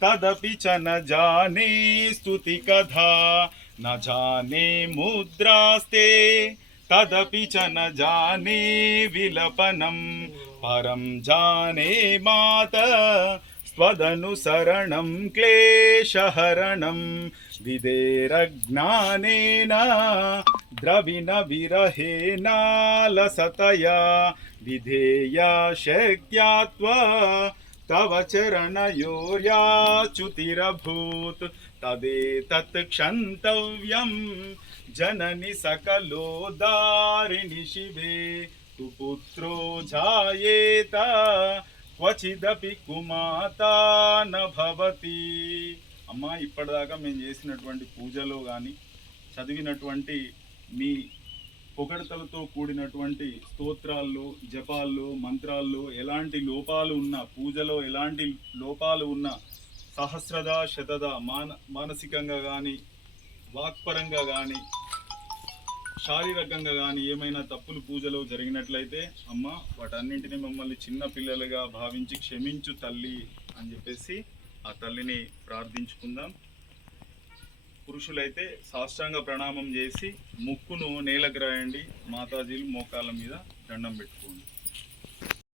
तदपि च न जाने स्तुति कथा न जाने मुद्रास्ते तदपि च न जाने विलपनं परं जाने मात स्वदनुसरणं क्लेशहरणं विदेरज्ञानेन द्रविणविरहेणालसतया विधेया शक्यात्वा तव चरणयोर्याच्युतिरभूत् तदेतत् क्षन्तव्यं जननि सकलोदारिणि शिवे तु पुत्रो जायेत క్వచిదపి కుమాతా నభవతి. అమ్మ, ఇప్పటిదాకా మేము చేసినటువంటి పూజలో కానీ చదివినటువంటి మీ పొగడతలతో కూడినటువంటి స్తోత్రాల్లో జపాల్లో మంత్రాల్లో ఎలాంటి లోపాలు ఉన్నా, పూజలో ఎలాంటి లోపాలు ఉన్నా, సహస్రద శతద మానసికంగా కానీ వాక్పరంగా కానీ శారీరకంగా కానీ ఏమైనా తప్పులు పూజలో జరిగినట్లయితే అమ్మ వాటన్నింటినీ మమ్మల్ని చిన్న పిల్లలుగా భావించి క్షమించు తల్లి అని చెప్పేసి ఆ తల్లిని ప్రార్థించుకుందాం. పురుషులైతే సాష్టాంగ ప్రణామం చేసి ముక్కును నేలకు రాయండి, మాతాజీలు మోకాళ్ళ మీద దండం పెట్టుకోండి.